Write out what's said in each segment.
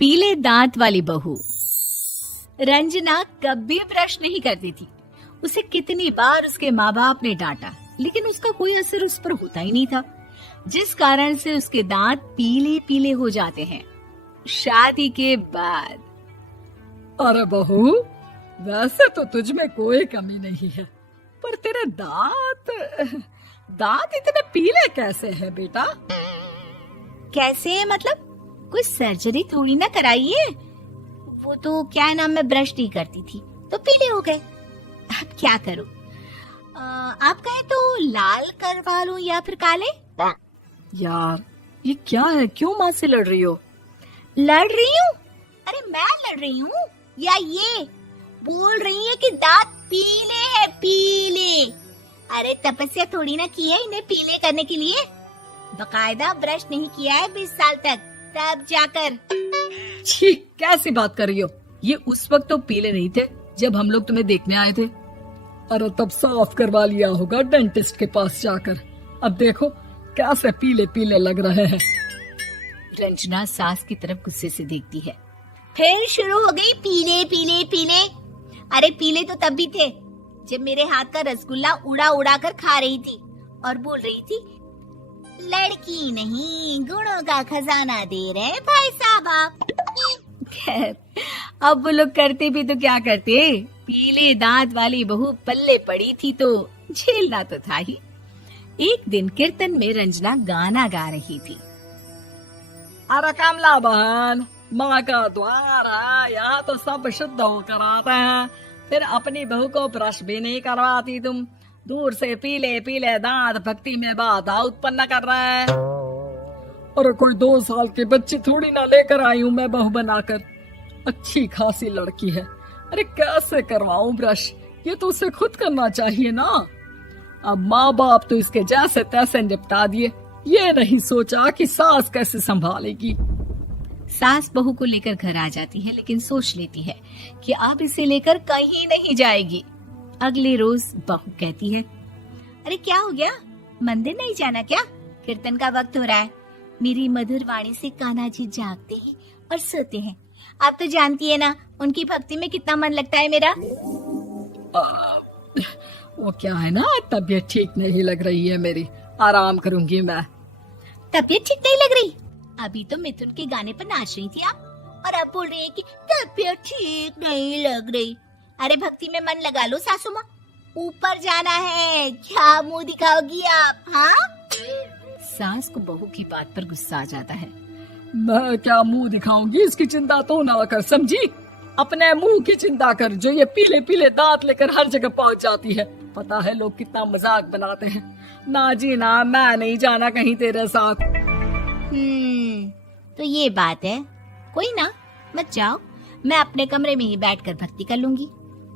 पीले दांत वाली बहू। रंजना कभी ब्रश नहीं करती थी। उसे कितनी बार उसके माँ बाप ने डांटा, लेकिन उसका कोई असर उस पर होता ही नहीं था, जिस कारण से उसके दांत पीले पीले हो जाते हैं। शादी के बाद। अरे बहू, वैसे तो तुझ में कोई कमी नहीं है, पर तेरे दांत इतने पीले कैसे हैं बेटा? कैसे मतलब? कोई सर्जरी थोड़ी ना कराइए। वो तो क्या नाम, मैं ब्रश नहीं करती थी तो पीले हो गए। अब क्या करूं? आप कहे तो लाल करवा लूं या फिर काले? यार ये क्या है, क्यों माँ से लड़ रही हो? लड़ रही हूँ? अरे मैं लड़ रही हूँ या ये बोल रही है कि दांत पीले हैं, पीले। अरे तपस्या थोड़ी ना की है इन्हें पीले करने के लिए। बकायदा ब्रश नहीं किया है 20 साल तक, तब जाकर। छी, कैसी बात कर रही हो? ये उस वक्त तो पीले नहीं थे जब हम लोग तुम्हें देखने आए थे। अरे तब साफ करवा लिया होगा डेंटिस्ट के पास जाकर। अब देखो कैसे पीले पीले लग रहे हैं। रंजना सास की तरफ गुस्से से देखती है। फिर शुरू हो गई पीले पीले पीले। अरे पीले तो तब भी थे जब मेरे हाथ का रसगुल्ला उड़ा उड़ा कर खा रही थी और बोल रही थी, लड़की नहीं गुणों का खजाना दे रहे भाई साहब आप। खैर, अब वो लोग करते भी तो क्या करते, पीले दांत वाली बहू पल्ले पड़ी थी तो झेलना तो था ही। एक दिन कीर्तन में रंजना गाना गा रही थी। अरे कमला बहन, माँ का द्वार है, यहाँ तो सब शुद्ध होकर आते हैं, फिर अपनी बहू को ब्रश भी नहीं करवाती तुम। दूर से पीले पीले दांत भक्ति में बाधा उत्पन्न कर रहे हैं। अरे कोई 2 साल के बच्चे थोड़ी ना लेकर आई हूँ मैं बहू बनाकर। अच्छी खासी लड़की है, अरे कैसे करवाऊं ब्रश? ये तो उसे खुद करना चाहिए ना। अब माँ बाप तो इसके जैसे तैसे निपटा दिए, ये नहीं सोचा कि सास कैसे संभालेगी। सास बहू को लेकर घर आ जाती है, लेकिन सोच लेती है कि अब इसे लेकर कहीं नहीं जाएगी। अगले रोज बहू कहती है, अरे क्या हो गया, मंदिर नहीं जाना क्या? कीर्तन का वक्त हो रहा है। मेरी मधुर वाणी से कान्हा जी जागते हैं और सोते हैं। आप तो जानती है ना उनकी भक्ति में कितना मन लगता है मेरा। वो क्या है ना, तबीयत ठीक नहीं लग रही है मेरी, आराम करूंगी मैं। तबीयत ठीक नहीं लग रही? अभी तो मिथुन के गाने पर नाच रही थी आप, और अब बोल रही है कि तबीयत ठीक नहीं लग रही। अरे भक्ति में मन लगा लो सासू माँ, ऊपर जाना है, क्या मुंह दिखाओगी आप? हाँ? सास को बहू की बात पर गुस्सा आ जाता है। मैं क्या मुंह दिखाऊंगी, इसकी चिंता तो ना कर, समझी? अपने मुंह की चिंता कर, जो ये पीले पीले दांत लेकर हर जगह पहुंच जाती है। पता है लोग कितना मजाक बनाते हैं। ना जी ना, मैं नहीं जाना कहीं तेरे साथ। तो ये बात है। कोई ना, मत जाओ, मैं अपने कमरे में ही बैठकर भक्ति कर लूंगी।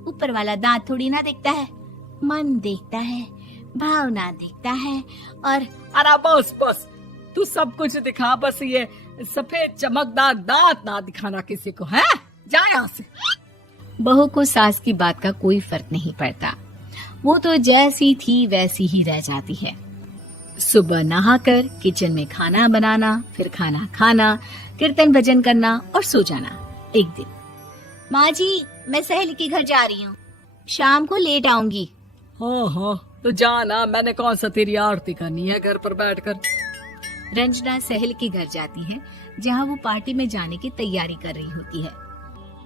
ऊपर वाला दांत थोड़ी ना देखता है, मन देखता है, भावना देखता है। और अरे बस बस, तू सब कुछ दिखा, बस ये सफेद चमकदार दांत ना दिखाना किसी को, है? जा यहाँ से। बहू को सास की बात का कोई फर्क नहीं पड़ता, वो तो जैसी थी वैसी ही रह जाती है। सुबह नहाकर किचन में खाना बनाना, फिर खाना खाना, कीर्तन भजन करना और सो जाना। एक दिन, माँ जी मैं सहेली के घर जा रही हूँ, शाम को लेट आऊंगी। हाँ, तो जाना, मैंने कौन सा तेरी आरती करनी है घर पर बैठकर। रंजना सहेली के घर जाती है, जहाँ वो पार्टी में जाने की तैयारी कर रही होती है।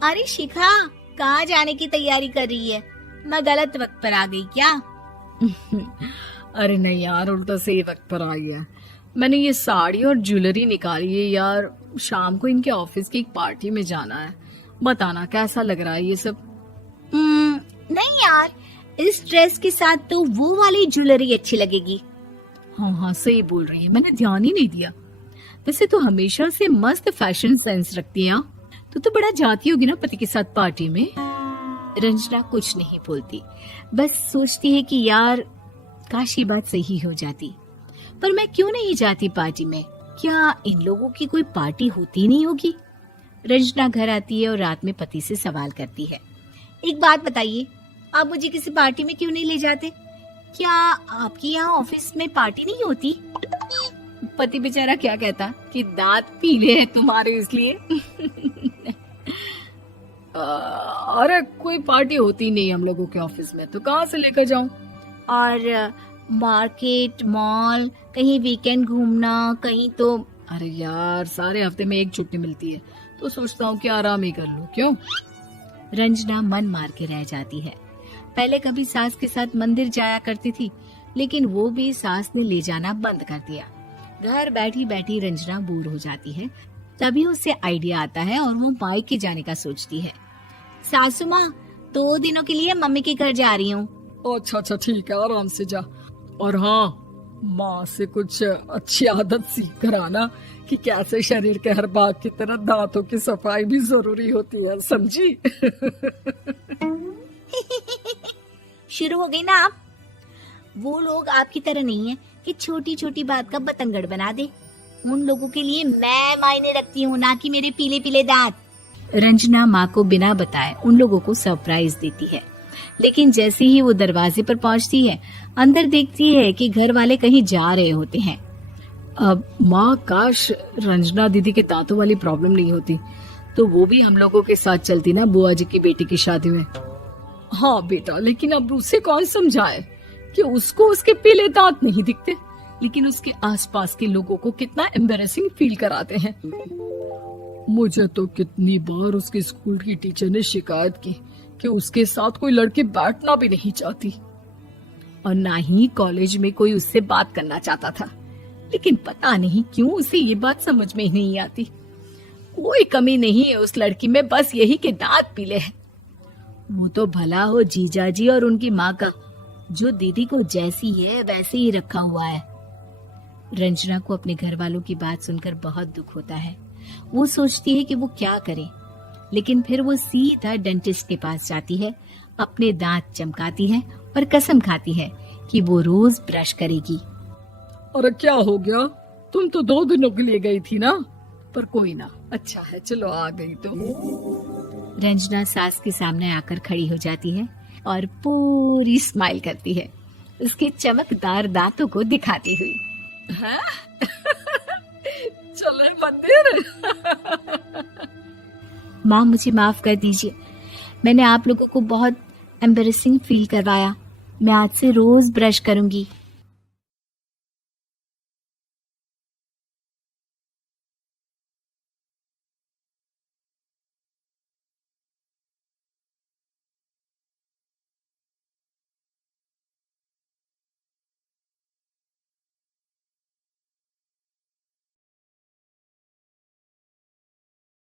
अरे शिखा, कहाँ जाने की तैयारी कर रही है? मैं गलत वक्त पर आ गई क्या? अरे नहीं यार, उल्टा सही वक्त पर आई है। मैंने ये साड़ी और ज्वेलरी निकाली है यार, शाम को इनके ऑफिस की एक पार्टी में जाना है। बताना कैसा लग रहा है ये सब? नहीं यार, इस ड्रेस के साथ तो वो वाली ज्वेलरी अच्छी लगेगी। हाँ, सही बोल रही है, मैंने ध्यान ही नहीं दिया। वैसे तो हमेशा से मस्त फैशन सेंस रखती है। तो बड़ा जाती होगी ना पति के साथ पार्टी में। रंजना कुछ नहीं बोलती, बस सोचती है कि यार काश ये बात सही हो जाती, पर मैं क्यों नहीं जाती पार्टी में? क्या इन लोगों की कोई पार्टी होती नहीं होगी? रंजना घर आती है और रात में पति से सवाल करती है, एक बात बताइए, आप मुझे किसी पार्टी में क्यों नहीं ले जाते? क्या आपकी यहाँ ऑफिस में पार्टी नहीं होती? पति बेचारा क्या कहता कि दांत पीले हैं तुम्हारे इसलिए। अरे कोई पार्टी होती नहीं हम लोगों के ऑफिस में, तो कहाँ से लेकर जाऊं? और मार्केट, मॉल, कहीं वीकेंड घूमना, कहीं तो। अरे यार सारे हफ्ते में एक छुट्टी मिलती है, तो सोचता हूँ कि आराम ही कर लूं। क्यों? रंजना मन मार के रह जाती है। पहले कभी सास के साथ मंदिर जाया करती थी, लेकिन वो भी सास ने ले जाना बंद कर दिया। घर बैठी बैठी रंजना बोर हो जाती है। तभी उसे आइडिया आता है और वो मायके जाने का सोचती है। सासू माँ, 2 दिनों के लिए मम्मी के घर जा रही हूँ। अच्छा ठीक है, आराम से जा। और हाँ, माँ से कुछ अच्छी आदत सीख कर आना कि कैसे शरीर के हर भाग की तरह दांतों की सफाई भी जरूरी होती है, समझी? शुरू हो गई ना आप। वो लोग आपकी तरह नहीं है कि छोटी छोटी बात का बतंगड़ बना दे। उन लोगों के लिए मैं मायने रखती हूँ, ना कि मेरे पीले पीले दांत। रंजना माँ को बिना बताए उन लोगों को सरप्राइज देती है, लेकिन जैसे ही वो दरवाजे पर पहुंचती है, अंदर देखती है कि घर वाले कहीं जा रहे होते हैं। अब माँ, काश रंजना दीदी के दांतों वाली प्रॉब्लम नहीं होती, तो वो भी हम लोगों के साथ चलती ना बुआ जी की बेटी की शादी में। हाँ बेटा, लेकिन अब उसे कौन समझाए कि उसको उसके पीले दांत नहीं दिखते, लेकिन उसके आसपास के लोगों को कितना एम्बैरेसिंग फील कराते हैं। मुझे तो कितनी बार उसके स्कूल की टीचर ने शिकायत की कि उसके साथ कोई लड़की बैठना भी नहीं चाहती, और ना ही कॉलेज में कोई उससे बात करना चाहता था। लेकिन पता नहीं क्यों उसे ये बात समझ में ही नहीं आती। कोई कमी नहीं है उस लड़की में, बस यही कि दांत पीले हैं। वो तो भला हो जीजाजी और उनकी माँ का, जो दीदी को जैसी है वैसे ही रखा हुआ है। रंजना को अपने घर वालों की बात सुनकर बहुत दुख होता है। वो सोचती है कि वो क्या करे, लेकिन फिर वो सीधा डेंटिस्ट के पास जाती है, अपने दांत चमकाती है और कसम खाती है कि वो रोज ब्रश करेगी। अरे क्या हो गया? तुम तो 2 दिनों के लिए गई थी ना, पर कोई ना, अच्छा है, चलो आ गई तो। रंजना सास के सामने आकर खड़ी हो जाती है और पूरी स्माइल करती है, उसके चमकदार दांतों को दिखाती हुई। है? चले मंदिर। माँ, मुझे माफ कर दीजिए, मैंने आप लोगों को बहुत एम्बैरेसिंग फील करवाया। मैं आज से रोज ब्रश करूंगी।